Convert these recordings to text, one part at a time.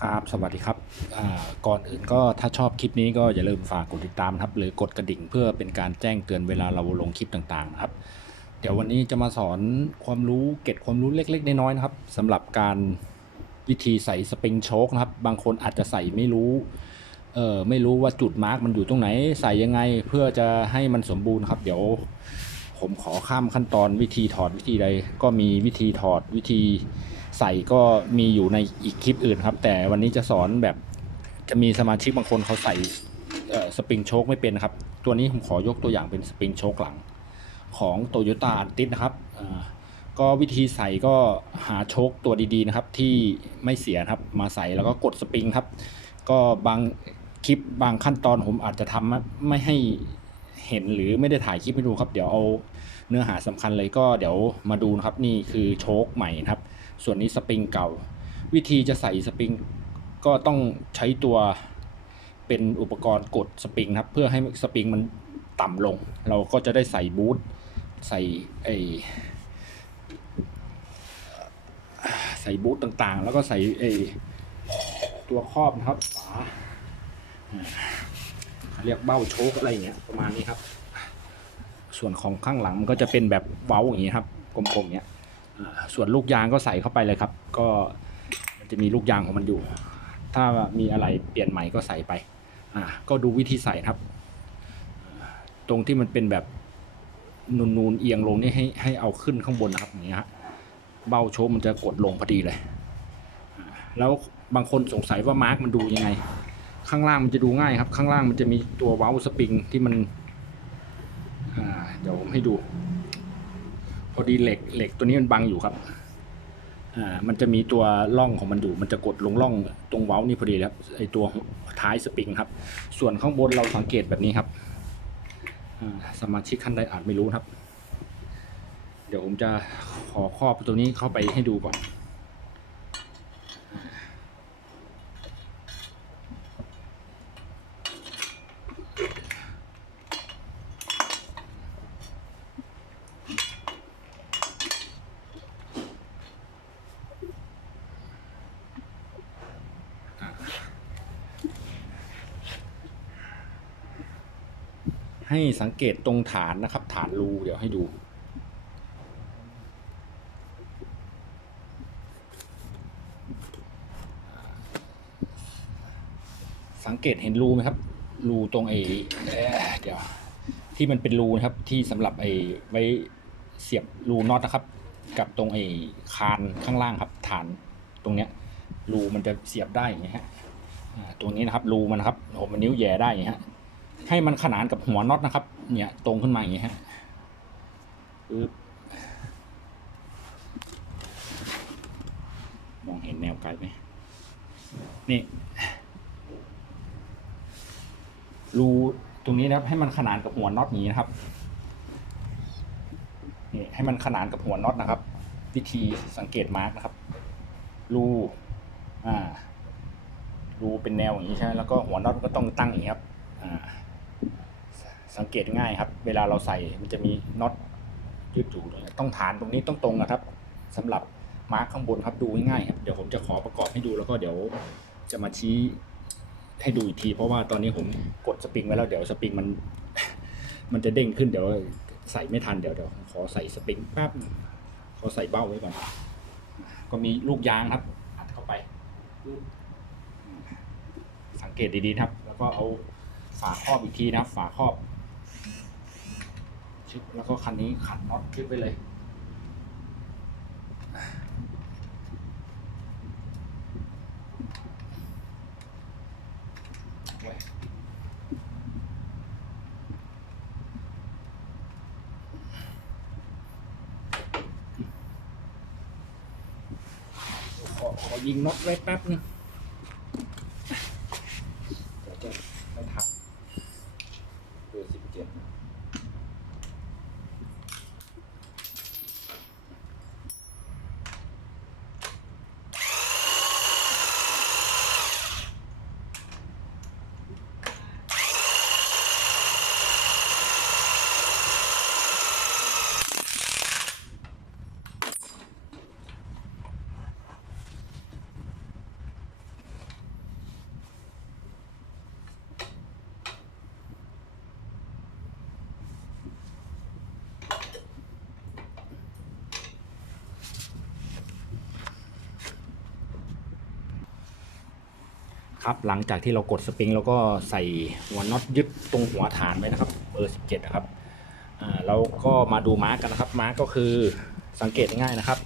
ครับสวัสดีครับก่อนอื่นก็ถ้าชอบคลิปนี้ก็อย่าลืมฝากกดติดตามครับ หรือกดกระดิ่งเพื่อเป็นการแจ้งเตือนเวลาเราลงคลิปต่างๆนะครับ เดี๋ยววันนี้จะมาสอนความรู้เก็บความรู้เล็กๆน้อยๆนะครับสำหรับการวิธีใส่สปริงโชคนะครับ บางคนอาจจะใส่ไม่รู้เออไม่รู้ว่าจุดมาร์กมันอยู่ตรงไหนใส่ยังไงเพื่อจะให้มันสมบูรณ์ครับ เดี๋ยวผมขอข้ามขั้นตอนวิธีถอดวิธีใดก็มีวิธีถอดวิธี ใส่ก็มีอยู่ในอีกคลิปอื่นครับ แต่วันนี้จะสอนแบบจะมีสมาชิกบางคนเขาใส่สปริงโชคไม่เป็นครับ ตัวนี้ผมขอยกตัวอย่างเป็นสปริงโชคหลังของ t o y ยต้าอันติสนะครับก็วิธีใส่ก็หาโชคตัวดีๆนะครับ ที่ไม่เสียครับมาใส่แล้วก็กดสปริงครับ ก็บางคลิปบางขั้นตอนผมอาจจะทำไม่ให้เห็นหรือไม่ได้ถ่ายคลิปให้ดูครับ เดี๋ยวเอาเนื้อหาสำคัญเลยก็เดี๋ยวมาดูนะครับนี่คือโชคใหม่นะครับ ส่วนนี้สปริงเก่า วิธีจะใส่สปริงก็ต้องใช้ตัวเป็นอุปกรณ์กดสปริงครับเพื่อให้สปริงมันต่ำลง เราก็จะได้ใส่บูทใส่ไอใส่บูทต่างๆ แล้วก็ใส่ไอตัวครอบนะครับฝาเขาเรียกเบ้าโชคอะไรอย่างเงี้ยประมาณนี้ครับ ส่วนของข้างหลังมันก็จะเป็นแบบเว้าอย่างงี้ครับกลมๆเนี้ย ส่วนลูกยางก็ใส่เข้าไปเลยครับ ก็มันจะมีลูกยางของมันอยู่ ถ้ามีอะไรเปลี่ยนใหม่ก็ใส่ไป อ่า ก็ดูวิธีใส่ครับ ตรงที่มันเป็นแบบนูนๆเอียงลงนี่ให้ให้เอาขึ้นข้างบนนะครับอย่างเงี้ยเบ้าโชว์มันจะกดลงพอดีเลย แล้วบางคนสงสัยว่ามาร์กมันดูยังไง ข้างล่างมันจะดูง่ายครับ ข้างล่างมันจะมีตัวเว้าสปริงที่มันอ่าเดี๋ยวผมให้ดู อดีเหล็กเหล็กตัวนี้มันบังอยู่ครับ อ่า มันจะมีตัวร่องของมันอยู่ มันจะกดลงร่องตรงเว้านี่พอดีครับ ไอตัวท้ายสปริงครับ ส่วนข้างบนเราสังเกตแบบนี้ครับอ่าสมาชิกท่านใดอาจไม่รู้ครับ เดี๋ยวผมจะขอครอบตัวนี้เข้าไปให้ดูก่อน ให้สังเกตตรงฐานนะครับ ฐานรูเดี๋ยวให้ดู สังเกตเห็นรูไหมครับ รูตรงไอ้เอเดี๋ยวที่มันเป็นรูนะครับที่สำหรับไอ้ไว้เสียบรูน็อตนะครับ กับตรงไอ้คานข้างล่างครับ ฐานตรงเนี้ยรูมันจะเสียบได้อย่างเงี้ยฮะตรงนี้นะครับรูมันนะครับโอ้มันนิ้วแย่ได้อย่างเงี้ยฮะ ให้มันขนานกับหัวน็อตนะครับ เนี่ยตรงขึ้นมาอย่างนี้ฮะปึ๊บมองเห็นแนวไกลไหมนี่รูตรงนี้นะครับ ให้มันขนานกับหัวน็อตนี้นะครับนี่ให้มันขนานกับหัวน็อตนะครับ วิธีสังเกตมาร์กนะครับรูอ่ารูเป็นแนวอย่างนี้ใช่ไหมแล้วก็หัวน็อตก็ต้องตั้งอย่างนี้ครับอ่า สังเกตง่ายครับ เวลาเราใส่มันจะมีน็อตยืดอยู่ต้องฐานตรงนี้ต้องตรงนะครับสำหรับมาร์คข้างบนครับดูง่ายครับเดี๋ยวผมจะขอประกอบให้ดูแล้วก็เดี๋ยวจะมาชี้ให้ดูอีกที เพราะว่าตอนนี้ผมกดสปริงไว้แล้วเดี๋ยวสปริงมัน มันจะเด้งขึ้นเดี๋ยวใส่ไม่ทันเดี๋ยวเดี๋ยวขอใส่สปริงแป๊บขอใส่เบ้าไว้ก่อนก็มีลูกยางครับอัดเข้าไป สังเกตดีๆครับ แล้วก็เอาฝาครอบอีกทีนะฝาครอบ ชึบแล้วก็คันนี้ขันน็อตชึบไปเลยโอ้ยขอขอยิงน็อตไว้แป๊บนึงเดี๋ยวจะไม่ทันเบอร์สิบเจ็ด น ครับ หลังจากที่เรากดสปริงแล้วก็ใส่หัวน็อตยึดตรงหัวฐานไว้นะครับเบอร์17นะครับอ่าแล้วก็มาดูมาร์กกันนะครับ มาร์กก็คือสังเกตง่ายนะครับ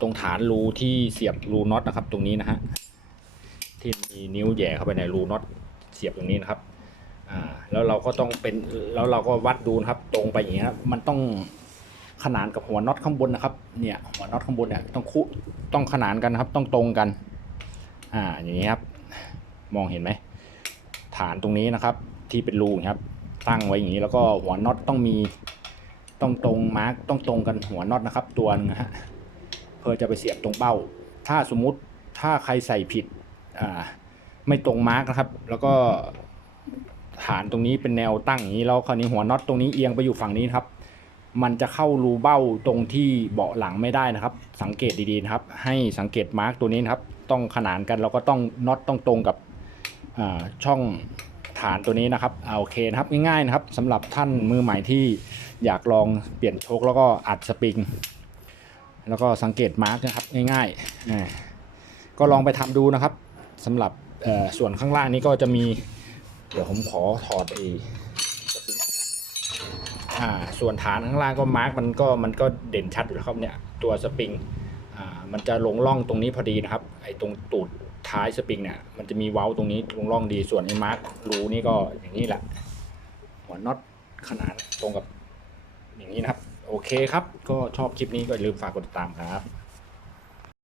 ตรงฐานรูที่เสียบรูน็อตนะครับ ตรงนี้นะฮะที่มีนิ้วแย่เข้าไปในรูน็อตเสียบตรงนี้นะครับแล้วเราก็ต้องเป็นแล้วเราก็วัดดูนะครับ ตรงไปอย่างนี้ยมันต้องขนานกับหัวน็อตข้างบนนะครับ เนี่ยหัวน็อตข้างบนเนี่ยต้องคู่ต้องขนานกันนะครับ ต้องตรงกัน อ่าอย่างนี้ครับ มองเห็นไหมฐานตรงนี้นะครับ ที่เป็นรูครับ ตั้งไว้อย่างนี้แล้วก็หัวน็อตต้องมีต้องตรงมาร์กต้องตรงกันหัวน็อตนะครับ ตัวหนึงฮะเพื่อจะไปเสียบตรงเป้า ถ้าสมมุติถ้าใครใส่ผิดอ่าไม่ตรงมาร์กนะครับ แล้วก็ฐานตรงนี้เป็นแนวตั้งอย่างนี้แล้วคราวนี้หัวน็อตตรงนี้เอียงไปอยู่ฝั่งนี้นครับ มันจะเข้ารูเบ้าตรงที่เบาะหลังไม่ได้นะครับ สังเกตดีๆนะครับ ให้สังเกตมาร์กตัวนี้นะครับ ต้องขนานกันแล้วก็ต้องน็อตต้องตรงกับ ช่องฐานตัวนี้นะครับเอาโอเคนะครับง่ายๆนะครับสำหรับท่านมือใหม่ที่อยากลองเปลี่ยนโชคแล้วก็อัดสปริง แล้วก็สังเกตมาร์กนะครับง่ายๆก็ลองไปทำดูนะครับสำหรับส่วนข้างล่างนี้ก็จะมี เดี๋ยวผมขอถอดไอ้สปริงอ่าส่วนฐานข้างล่างก็มาร์กมันก็มันก็เด่นชัดอยู่แล้วครับเนี่ยตัวสปริงมันจะลงร่องตรงนี้พอดีนะครับไอ้ตรงตูด ท้ายสปริงเนี่ยมันจะมีเว้าตรงนี้ลงร่องดีส่วนไอ้มาร์กรูนี่ก็อย่างนี้แหละหัวน็อตขนาดตรงกับอย่างนี้นะครับ โอเคครับ ก็ชอบคลิปนี้ก็อย่าลืมฝากกดติดตามครับ